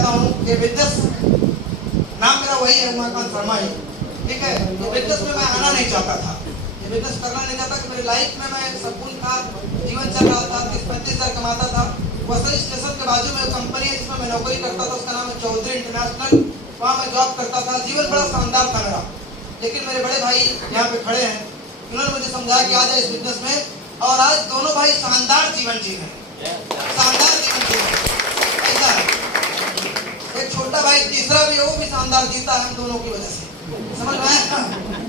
चाहता हूँ कि बिजनेस, नाम मेरा वही है उमाकांत शर्मा ही, ठीक है। ये बिजनेस में मैं आना नहीं चाहता था, ये बिजनेस करना नहीं चाहता कि मेरी लाइफ में मैं सुकून था, जीवन चल रहा था, 30-35 हज़ार कमाता था। वसई स्टेशन के बाजू में कंपनी है जिसमें मैं नौकरी करता था, उसका नाम है चौधरी इंटरनेशनल, वहाँ मैं जॉब करता था। जीवन बड़ा शानदार था मेरा, लेकिन मेरे बड़े भाई यहाँ पे खड़े हैं, उन्होंने मुझे समझाया कि आ जाए इस बिजनेस में, और आज दोनों भाई शानदार जीवन जी रहे हैं, शानदार जीवन जी रहे हैं। ऐसा है, एक छोटा भाई तीसरा भी है, वो भी शानदार जीता है हम दोनों की वजह से, समझ में आया?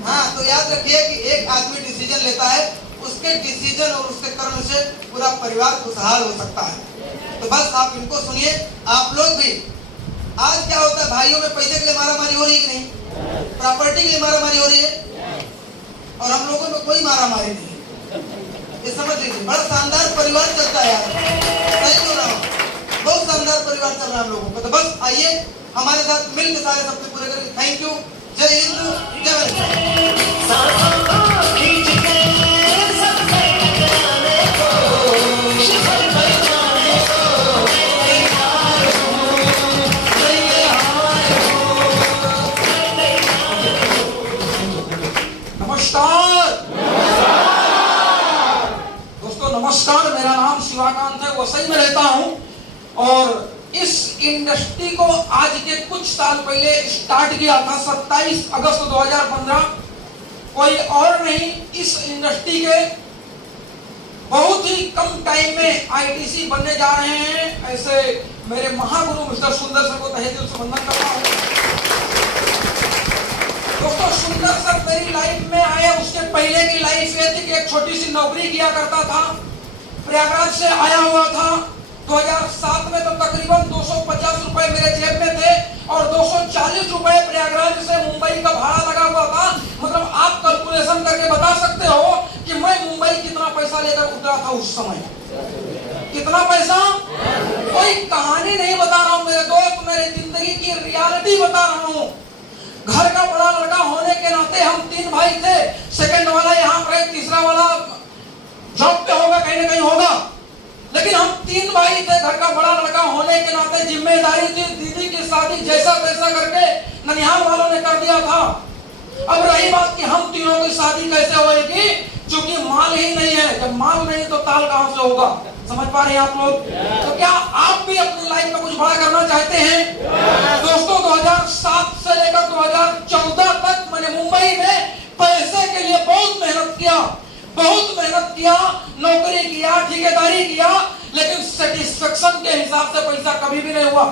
हाँ, तो याद रखिए कि एक आदमी डिसीजन लेता है, उसके डिसीजन और उसके कर्म से पूरा परिवार खुशहाल हो सकता है। तो बस आप इनको सुनिए, आप लोग भी। आज क्या होता है, भाइयों में पैसे के लिए मारामारी हो रही है कि नहीं, प्रॉपर्टी के लिए मारामारी हो रही है, और हम लोगों में कोई मारामारी नहीं है। ये समझ लीजिए, बड़ा शानदार परिवार चलता है यार, सही बोल रहा हूँ, बहुत शानदार परिवार चल रहा है हम लोगों का। तो बस आइए हमारे साथ मिलकर सारे सपने पूरे करें। थैंक यू, जय हिंद, जय भारत। नमस्कार, मेरा नाम शिवाकांत है, वसई में रहता हूं और इस इंडस्ट्री को आज के कुछ साल पहले स्टार्ट किया था 27 अगस्त 2015। कोई और नहीं, इस इंडस्ट्री के बहुत ही कम टाइम में आईटीसी बनने जा रहे हैं। ऐसे मेरे महागुरु मिस्टर सुंदर सर को तहे दिल से वंदन करता हूं। दोस्तों, सुंदर सर मेरी लाइफ में आए उसके पहले की लाइफ ये थी कि एक छोटी सी नौकरी किया करता था, प्रयागराज से आया हुआ था। 2007 में तो तकरीबन 250 रुपए मेरे जेब में थे और 240 रुपए प्रयागराज से मुंबई का भाड़ा लगा हुआ था। मतलब आप कैलकुलेशन करके बता सकते हो कि मैं मुंबई कितना पैसा लेकर उतरा था उस समय। कितना पैसा? कोई कहानी नहीं बता रहा हूँ मेरे दोस्त, मेरे जिंदगी की रियलिटी बता रहा हूँ। घर का बड़ा लड़का होने के नाते हम 3 भाई थे, सेकंड वाला यहाँ पर, तीसरा वाला जॉब पे होगा, कहीं ना कहीं होगा, लेकिन हम 3 भाई थे। घर का बड़ा लड़का होने के नाते जिम्मेदारी थी। दीदी की शादी जैसा तैसा करके ननिहाल वालों ने कर दिया था। अब रही बात कि हम तीनों की शादी कैसे होगी, क्योंकि माल ही नहीं है। जब माल नहीं तो ताल कहां से होगा? समझ पा रहे हैं आप लोग? तो क्या आप भी अपनी लाइफ में कुछ बड़ा करना चाहते हैं? दोस्तों, 2007 से लेकर 2014 तक मैंने मुंबई में पैसे के लिए बहुत मेहनत किया, नौकरी किया, ठेकेदारी किया, लेकिन सेटिस्फेक्शन के हिसाब से पैसा कभी भी नहीं हुआ।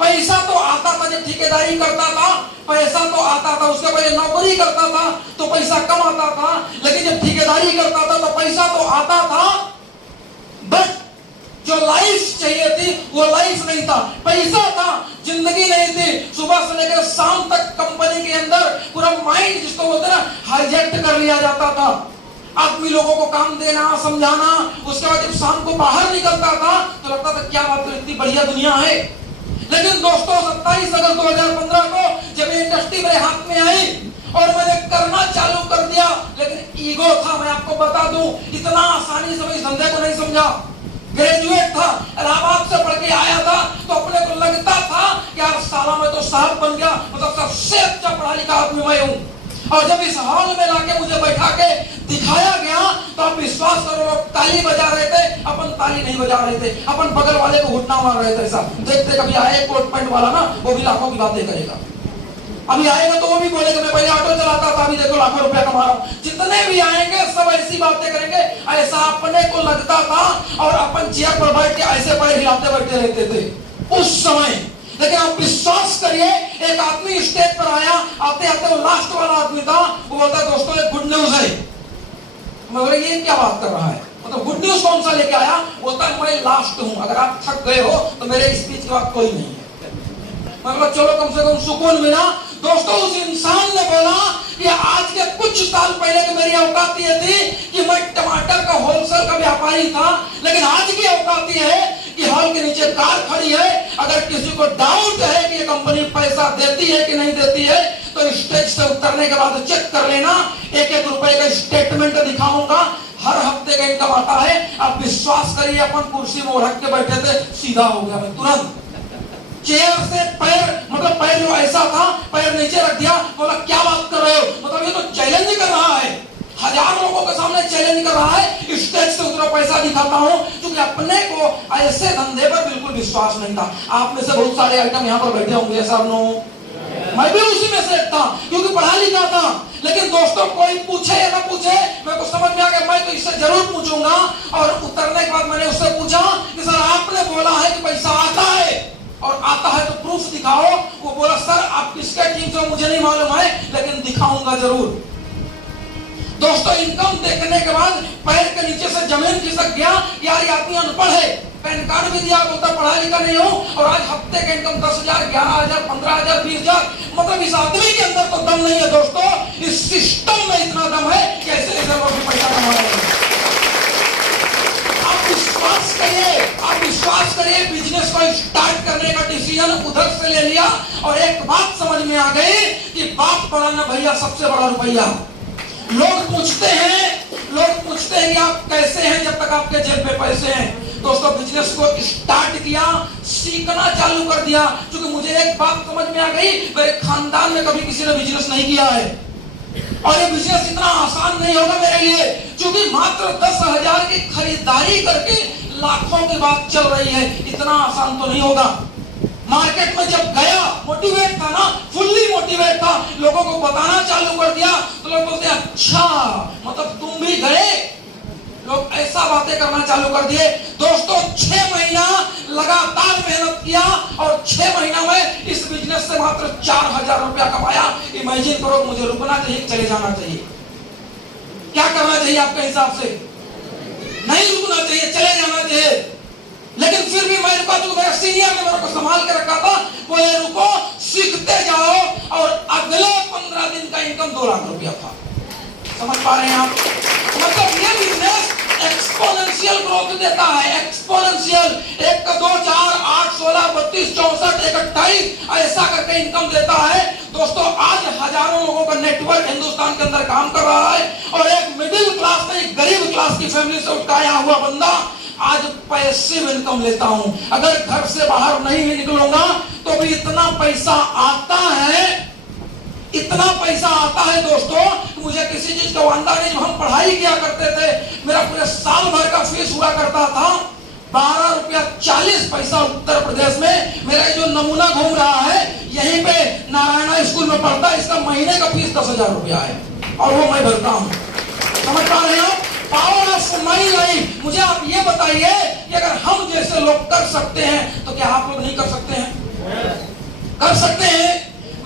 पैसा तो आता था जब ठेकेदारी करता था, पैसा तो आता था, उसके पहले नौकरी करता था तो पैसा कम आता था, लेकिन जब ठेकेदारी करता था तो पैसा तो आता था, बट जो लाइफ चाहिए थी वो लाइफ नहीं था। पैसा था, जिंदगी नहीं थी। सुबह से लेकर शाम तक कंपनी के अंदर पूरा माइंड, जिसको बोलते हैं ना, हाईजैक्ट कर लिया जाता था। आदमी लोगों को काम देना, समझाना, उसके बाद जब शाम को बाहर निकलता था तो लगता था क्या बात है, इतनी बढ़िया दुनिया है। लेकिन दोस्तों, 27 अगस्त 2015 को जब इंडस्ट्री मेरे हाथ में आई और मैंने करना चालू कर दिया, लेकिन ईगो था, मैं आपको बता दूं, इतना आसानी से मैं इस धंधे को नहीं समझा। ग्रेजुएट था, इलाहाबाद से पढ़ के आया था, तो अपने को लगता था कि यार साला मैं तो साहब बन गया, मतलब सबसे अच्छा पढ़ा लिखा आदमी मैं हूं। और जब इस हॉल में लाके मुझे बैठा के दिखाया गया तो आप विश्वास करो, लोग ताली बजा रहे थे, अपन ताली नहीं बजा रहे थे, अपन बगल वाले को घुटना मार रहे थे। साहब देखते कभी आए कोट पैंट वाला ना, वो भी लाखों की बातें करेगा। अभी आएगा तो वो भी बोलेगा मैं पहले ऑटो चलाता था, अभी देखो लाखों रुपया कमा रहा हूं। जितने भी आएंगे सब ऐसी बातें करेंगे। ऐसा अपने को लगता था और अपन चेयर पर बैठ के ऐसे पैर हिलाते बैठे रहते थे उस समय। लेकिन आप विश्वास करिए, एक आदमी स्टेज पर आया, आते आते वो लास्ट वाला आदमी था, वो बोलता दोस्तों एक गुड न्यूज है। मैं बोला ये क्या बात कर रहा है, मतलब गुड न्यूज कौन सा लेके आया? बोलता मैं लास्ट हूं, अगर आप थक गए हो तो मेरे स्पीच के बाद कोई नहीं है। मैं बोला चलो कम से कम सुकून मिला। दोस्तों, उस इंसान ने बोला कि आज के कुछ साल पहले की मेरी औकात ये थी कि मैं टमाटर का होलसेल का व्यापारी था, लेकिन आज की औकात ये है कि हॉल के नीचे कार खड़ी है। अगर किसी को डाउट है कि ये कंपनी पैसा देती है कि नहीं देती है तो स्टेज से उतरने के बाद चेक कर लेना। 1-1 रुपए का स्टेटमेंट दिखाऊंगा, हर हफ्ते का इनकम आता है। आप विश्वास करिए, अपन कुर्सी में रख के बैठे थे, सीधा हो गया मैं तुरंत। चेयर से पैर, मतलब पैर जो ऐसा था, पैर नीचे रख दिया, बोला क्या बात कर रहे हो, मतलब ये तो चैलेंज कर रहा है, हजार लोगों के सामने चैलेंज कर रहा है, स्टेज से उतरा पैसा दिखाता हूं, क्योंकि अपने को ऐसे धंधे पर बिल्कुल विश्वास नहीं था। आप में से बहुत सारे आइटम यहाँ पर बैठे होंगे सब लोग, मैं भी उसी में से एक था, क्योंकि पढ़ा लिखा था। लेकिन दोस्तों कोई पूछे या ना पूछे, मेरे को समझ में आ गया मैं तो इससे जरूर पूछूंगा। और उतरने के बाद मैंने उससे पूछा कि सर आपने बोला है कि पैसा आता है और आता है तो प्रूफ दिखाओ। वो बोला सर आप किसके टीम से मुझे नहीं मालूम है, लेकिन दिखाऊंगा जरूर। दोस्तों इनकम देखने के बाद पैर के नीचे से जमीन खिसक गया, यार ये आदमी अनपढ़ है, पैन कार्ड भी दिया, बोलता पढ़ा लिखा नहीं हो, और आज हफ्ते का इनकम 10,000, 11,000, 15,000, 20,000, मतलब इस आदमी के अंदर तो दम नहीं है दोस्तों, इस सिस्टम में इतना दम है कि ऐसे ऐसे लोग भी पैसा कमा रहे हैं। आप विश्वास करिए, बिजनेस को स्टार्ट करने का डिसीजन उधर से ले लिया, और एक बात समझ में आ गई कि बाप बड़ा ना भैया सबसे बड़ा रुपया। लोग पूछते हैं कि आप कैसे हैं जब तक आपके जेब में पैसे हैं। दोस्तों बिजनेस को स्टार्ट किया, सीखना चालू कर दिया, क्योंकि मुझे एक बात समझ में आ गई, मेरे खानदान में कभी किसी ने बिजनेस नहीं किया है, और ये बिजनेस इतना आसान नहीं होगा मेरे लिए, क्योंकि मात्र 10,000 की खरीदारी करके लाखों की बात चल रही है, इतना आसान तो नहीं होगा। मार्केट में जब गया, मोटिवेट था ना, फुल्ली मोटिवेट था, लोगों को बताना चालू कर दिया, तो लोग बोलते हैं अच्छा मतलब तुम भी गए, लोग ऐसा बातें करना चालू कर दिए। दोस्तों 6 महीना लगातार मेहनत किया, और 6 महीना में इस बिजनेस से मात्र 4,000 रुपया कमाया। इमेजिन करो, मुझे रुकना चाहिए, चले जाना चाहिए, क्या करना चाहिए आपके हिसाब से? नहीं रुकना चाहिए, चले जाना चाहिए। लेकिन फिर भी मैं रुका, तो मेरा सीनियर ने मेरे को संभाल के रखा था, बोले रुको सीखते जाओ, और अगले 15 दिन का इनकम 2 लाख रुपया था। समझ पा रहे हैं आप? मतलब ये बिजनेस एक्सपोनेंशियल ग्रोथ देता है, एक्सपोनेंशियल, 1 का 2, 4, 8, 16, 32, 64, 28 ऐसा करके इनकम देता है। दोस्तों आज हजारों लोगों का नेटवर्क हिंदुस्तान के अंदर काम कर रहा है, और एक मिडिल क्लास में, एक गरीब क्लास की फैमिली से उठाया हुआ बंदा आज पैसिव इनकम लेता हूं। अगर घर से बाहर नहीं निकलूंगा तो भी इतना पैसा आता है, इतना पैसा आता है दोस्तों, मुझे किसी चीज का वांदा नहीं। हम पढ़ाई किया करते थे, मेरा पूरे साल भर का फीस हुआ करता था 12 रुपया 40 पैसा उत्तर प्रदेश में। मेरा जो नमूना घूम रहा है यहीं पे नारायणा स्कूल में पढ़ता है, इसका महीने का फीस 10,000 रुपया है, और वो मैं भरता हूं। समझ पा रहे हैं? Power of money life. मुझे आप ये बताइए कि अगर हम जैसे लोग कर सकते हैं तो क्या आप लोग नहीं कर सकते हैं? कर सकते हैं।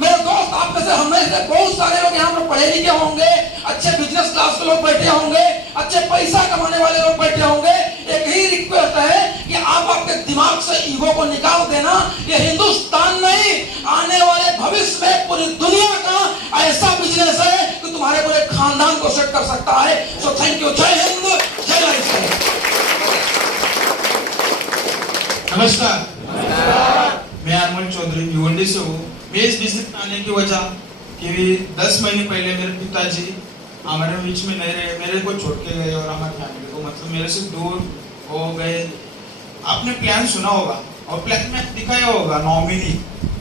मेरे दोस्त आप में से, हमें से बहुत सारे लोग यहाँ पर पढ़े लिखे होंगे, अच्छे बिजनेस क्लास के लोग बैठे होंगे, अच्छे पैसा कमाने वाले लोग बैठे होंगे। एक ही रिक्वेस्ट है कि आप आपके दिमाग से ईगो को निकाल देना। ये हिंदुस्तान नहीं, आने वाले भविष्य में पूरी दुनिया का ऐसा बिजनेस है कि तुम्हारे पूरे खानदान को सेट कर सकता है। So thank you. जय हिंद, जय लाइफ। नमस्कार, मैं अरमान चौधरी भिवंडी से हूँ। मैं इस बिजनेस में आने की वजह कि 10 महीने पहले मेरे पिताजी हमारे बीच में नहीं रहे, मेरे को छोड़ के गए, और हमारी फैमिली को मतलब मेरे से दूर हो गए। आपने प्लान सुना होगा और प्लान में दिखाया होगा नॉमिनी।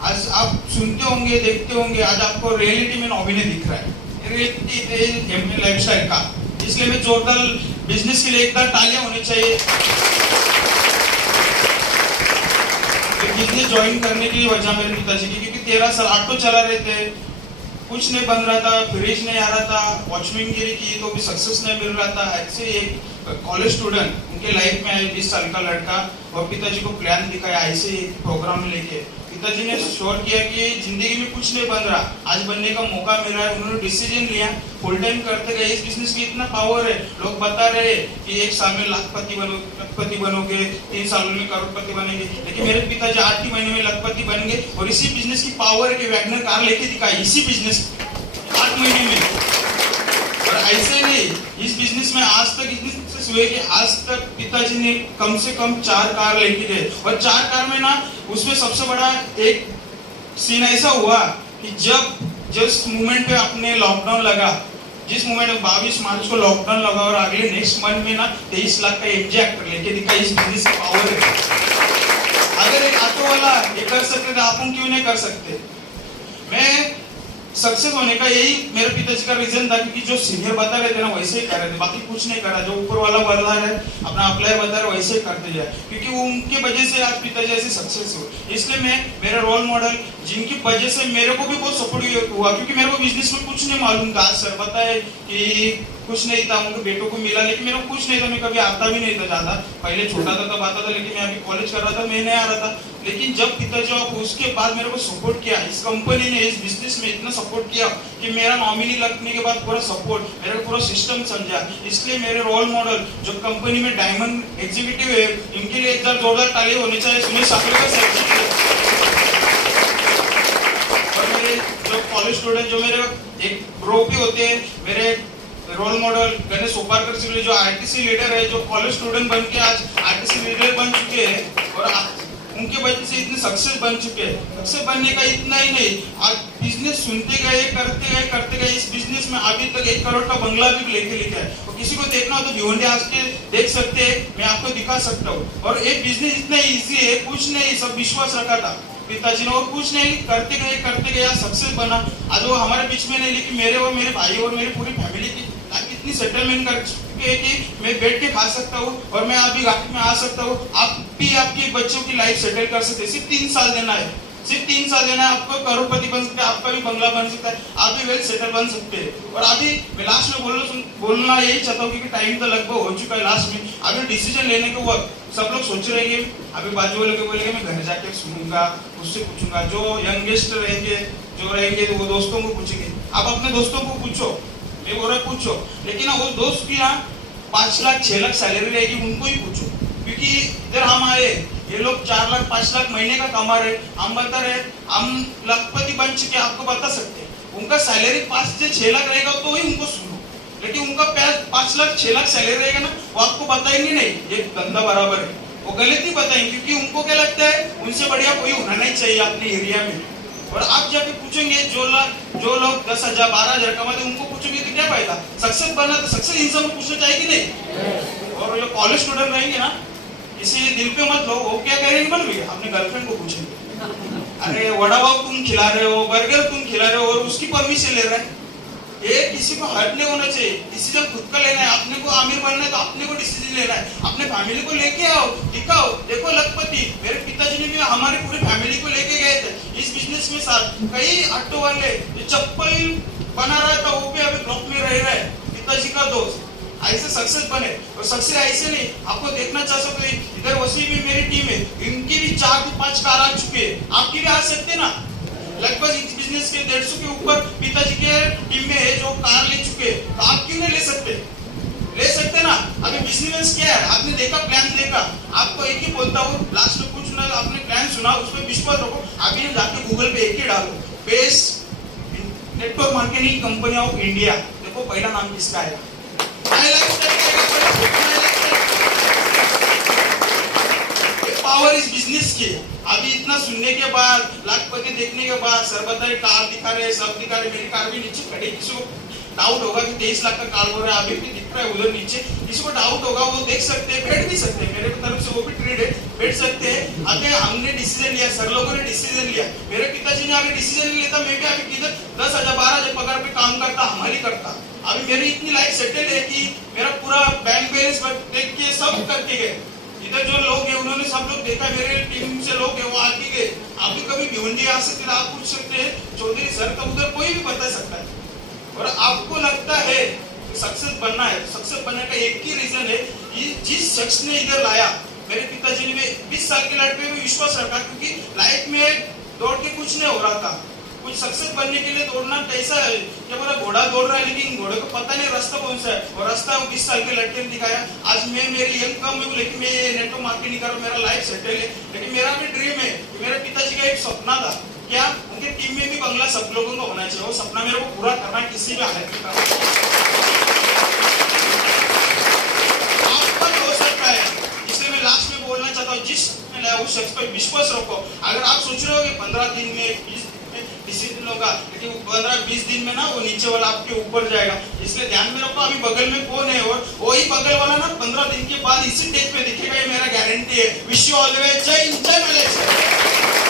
आज आप सुनते होंगे, देखते होंगे, आज आपको रियलिटी में नॉमिनी दिख रहा है, रियलिटी लाइफस्टाइल का। इसलिए मैं जोरदार बिजनेस के लिए एक बार तालियां होनी चाहिए। बिजनेस ज्वाइन करने की वजह मेरे पिताजी की, क्योंकि 13 साल ऑटो चला रहे थे, कुछ नहीं बन रहा था, फ्रिज नहीं आ रहा था, वॉचमैनगिरी की तो भी सक्सेस नहीं मिल रहा था। ऐसे एक कॉलेज स्टूडेंट उनके लाइफ में आया 20 साल का लड़का, और पिताजी को प्लान दिखाया ऐसे एक प्रोग्राम लेके। पिताजी ने श्योर किया कि जिंदगी में कुछ नहीं बन रहा, आज बनने का मौका मिल रहा है। उन्होंने डिसीजन लिया, फुल टाइम करते गए। इस बिजनेस में इतना पावर है, लोग बता रहे कि 1 साल में लखपति बनोगे, 3 सालों में करोड़पति बनेंगे, लेकिन मेरे पिताजी 8 ही महीने में लखपति बन गए। और इसी बिजनेस की पावर है कि वैगनर कार लेके दिखाई, इसी बिजनेस 8 महीने में। और ऐसे नहीं, इस बिजनेस में आज तक इतनी सक्सेस हुए कि आज तक पिताजी ने कम से कम 4 कार लेके गए। और 4 कार में ना, उसमें सबसे बड़ा एक सीन ऐसा हुआ कि जिस मोमेंट पे अपने लॉकडाउन लगा, जिस मोमेंट में 22 मार्च को लॉकडाउन लगा, और अगले नेक्स्ट मंथ में ना 23 लाख का एमजे एक्टर लेके दिखा। इस बिजनेस की पावर है। अगर एक ऑटो वाला ये कर सकते तो आप क्यों नहीं कर सकते? मैं सक्सेस होने का यही मेरे पिताजी का रीजन था, क्योंकि जो सीनियर बता रहे थे ना वैसे ही कर रहे थे, बाकी कुछ नहीं करा। जो ऊपर वाला बता रहा है अपना अप्लाई बता रहे वैसे ही करते जाए, क्योंकि उनके वजह से आज पिताजी ऐसे सक्सेस हुए। इसलिए मैं मेरे रोल मॉडल जिनकी वजह से मेरे को भी बहुत सपोर्ट हुआ, क्योंकि मेरे को बिजनेस में कुछ नहीं मालूम था। आज सर बताए कि कुछ नहीं था, उनके बेटों को मिला, लेकिन मेरे को कुछ नहीं था, मैं कभी आता भी नहीं था ज्यादा। पहले छोटा था तब आता था, लेकिन मैं अभी कॉलेज कर रहा था, मैं नहीं आ रहा था। लेकिन जब पिताजी आप उसके बाद मेरे को सपोर्ट किया, इस कंपनी ने इस बिजनेस में इतना सपोर्ट किया कि मेरा नॉमिनी लगने के बाद पूरा सपोर्ट, मेरा पूरा सिस्टम समझा। इसलिए मेरे रोल मॉडल जो कंपनी में डायमंड एग्जीक्यूटिव है, इनके लिए एक बार जोरदार ताली होनी चाहिए। सुनील साकलेकर सर और मेरे जो कॉलेज स्टूडेंट, जो मेरे एक ब्रो भी होते हैं, मेरे रोल मॉडल गणेश सोपारकर जी जो आरटीसी लीडर है, जो कॉलेज स्टूडेंट बन के आज आरटीसी लीडर बन चुके हैं और उनके वजह से इतने सक्सेस बन चुके हैं। सक्सेस बनने का इतना ही नहीं, आज बिजनेस सुनते गए करते गए इस बिजनेस में अभी तक 1 करोड़ का बंगला भी लेके लिखा है। और किसी को देखना हो तो भिवंडी आज के देख सकते हैं, मैं आपको दिखा सकता हूँ। और एक बिजनेस इतना इजी है, कुछ नहीं, सब विश्वास रखा था पिताजी ने और कुछ नहीं, करते गए सक्सेस बना। आज वो हमारे बीच में नहीं, लेकिन मेरे और मेरे भाई और मेरी पूरी फैमिली की इतनी सेटलमेंट कर चुके हैं कि मैं बैठ के खा सकता हूँ और मैं अभी घाटी में आ सकता हूँ। आप भी आपके बच्चों की लाइफ सेटल कर सकते हैं। सिर्फ 3 साल देना है, सिर्फ 3 साल देना है, आपको करोड़पति बन सकते हैं, आपका भी बंगला बन सकता है, आप भी वेल सेटल बन सकते हैं। और अभी मैं लास्ट में बोलना यही चाहता हूँ, क्योंकि टाइम तो लगभग हो चुका है लास्ट में। अभी डिसीजन लेने के वक्त सब लोग सोच रहे हैं, अभी बाजू वाले को बोलेंगे मैं घर जाके सुनूंगा, उससे पूछूंगा। जो यंगेस्ट रहेंगे तो वो दोस्तों को पूछेंगे। आप अपने दोस्तों को पूछो, मैं बोल रहा पूछो, लेकिन वो दोस्त की यहाँ 5 लाख 6 लाख सैलरी रहेगी, उनको ही पूछो। क्योंकि इधर हम आए, ये लोग 4 लाख 5 लाख महीने का कमा रहे, हम बता रहे हम लखपति बन चुके, आपको बता सकते हैं। उनका सैलरी 5 से 6 लाख रहेगा तो ही उनको सुनो, लेकिन उनका 5 लाख 6 लाख सैलरी रहेगा ना, वो आपको बताएंगे नहीं ये धंधा बराबर है, वो गलत ही बताएंगे। क्योंकि उनको क्या लगता है उनसे बढ़िया कोई होना नहीं चाहिए अपने एरिया में। और आप जाके पूछेंगे जो लोग 10,000 12,000 कमाते, उनको पूछेंगे तो क्या फायदा? सक्सेस बनना तो सक्सेस इंसान को पूछना चाहिए कि नहीं? और जो कॉलेज स्टूडेंट रहेंगे ना, इसे दिल पे मत लो, वो क्या करेंगे बोल भैया, अपने गर्लफ्रेंड को पूछेंगे, अरे वड़ा पाव तुम खिला रहे हो, बर्गर तुम खिला रहे हो और उसकी परमिशन ले रहे हैं। ये किसी को हर्ट नहीं होना चाहिए, डिसीजन खुद का लेना है। अपने को आमिर बनना है तो अपने को डिसीजन लेना है, अपने फैमिली को लेके आओ, दिखाओ। देखो लखपति, मेरे पिताजी ने भी हमारी पूरी फैमिली को लेके गए थे इस बिजनेस में। साथ कई ऑटो वाले जो चप्पल बना रहा था वो भी अभी ब्लॉक में रह रहा है, पिताजी का दोस्त। ऐसे सक्सेस बने, और सक्सेस ऐसे नहीं, आपको देखना चाह सकते हो इधर वसी भी मेरी टीम है, इनकी भी 4 से 5 कार आ चुके हैं, आपकी भी आ सकते ना। लगभग इस बिजनेस के 150 के ऊपर पिताजी के टीम में है जो कार ले चुके हैं, तो आप क्यों नहीं ले सकते? ले सकते ना। अभी बिजनेस क्या है, आपने देखा, प्लान देखा, आपको एक ही बोलता हूँ, लास्ट में कुछ ना, आपने प्लान सुना, उस पर विश्वास रखो। अभी जाके गूगल पे एक ही डालो, best network marketing company of India, देखो पहला नाम किसका है। पावर इस बिजनेस की। अभी इतना सुनने के बाद, लाखपति देखने के बाद, सर बताए कार दिखा रहे, सब दिखा रहे, मेरी कार भी नीचे खड़ी, किसी को डाउट होगा कि 23 लाख का कार हो रहा है, अभी भी दिख रहा है उधर नीचे, किसी को डाउट होगा वो देख सकते हैं, बैठ भी सकते हैं, मेरे तरफ से वो भी ट्रेड है, बैठ सकते हैं। अभी हमने डिसीजन लिया, सर लोगों ने डिसीजन लिया, मेरे पिताजी ने अभी डिसीजन नहीं लेता, मैं भी अभी किधर 10,000 12,000 पगार पे काम करता, हमारी करता। अभी मेरी इतनी लाइफ सेटल है कि मेरा पूरा बैंक बैलेंस देख के सब करके गए। इधर जो लोग हैं उन्होंने सब लोग देखा, मेरे टीम से लोग हैं वो आके गए। आप भी कभी भिवंडी आ सकते हैं, आप पूछ सकते हैं चौधरी सर का, उधर कोई भी बता सकता है। और आपको लगता है सक्सेस बनना है, सक्सेस बनने का एक ही रीजन है कि जिस शख्स ने इधर लाया, मेरे पिताजी ने 20 साल के लड़के में विश्वास रखा, क्योंकि लाइफ में दौड़ के कुछ नहीं हो रहा था। कुछ सक्सेस बनने के लिए दौड़ना कैसा है, क्या बोला घोड़ा दौड़ रहा है, लेकिन घोड़े को पता नहीं रास्ता कौन सा है, और रास्ता वो 20 साल के लड़के ने दिखाया। आज मैं मेरी यंग कम हूँ, लेकिन मैं नेटवर्क मार्केटिंग कर रहा हूँ, मेरा लाइफ सेटल है। लेकिन मेरा भी ड्रीम है, मेरे पिताजी का एक सपना था, क्या उनके टीम में भी बंगला सब लोगों को होना चाहिए, वो सपना मेरे को पूरा करना किसी भी हालत में आपका हो सकता है। इसलिए मैं लास्ट में बोलना चाहता हूँ, जिस उस शख्स पर विश्वास रखो। अगर आप सोच रहे हो कि 15 दिन में डिसिप्लिन होगा, क्योंकि 15-20 दिन में ना वो नीचे वाला आपके ऊपर जाएगा। इसलिए ध्यान में रखो अभी बगल में कौन है, और वही बगल वाला ना 15 दिन के बाद इसी स्टेज पे दिखेगा, ये मेरा गारंटी है। विश यू ऑलवेज जय हिंद, जय मलेशिया।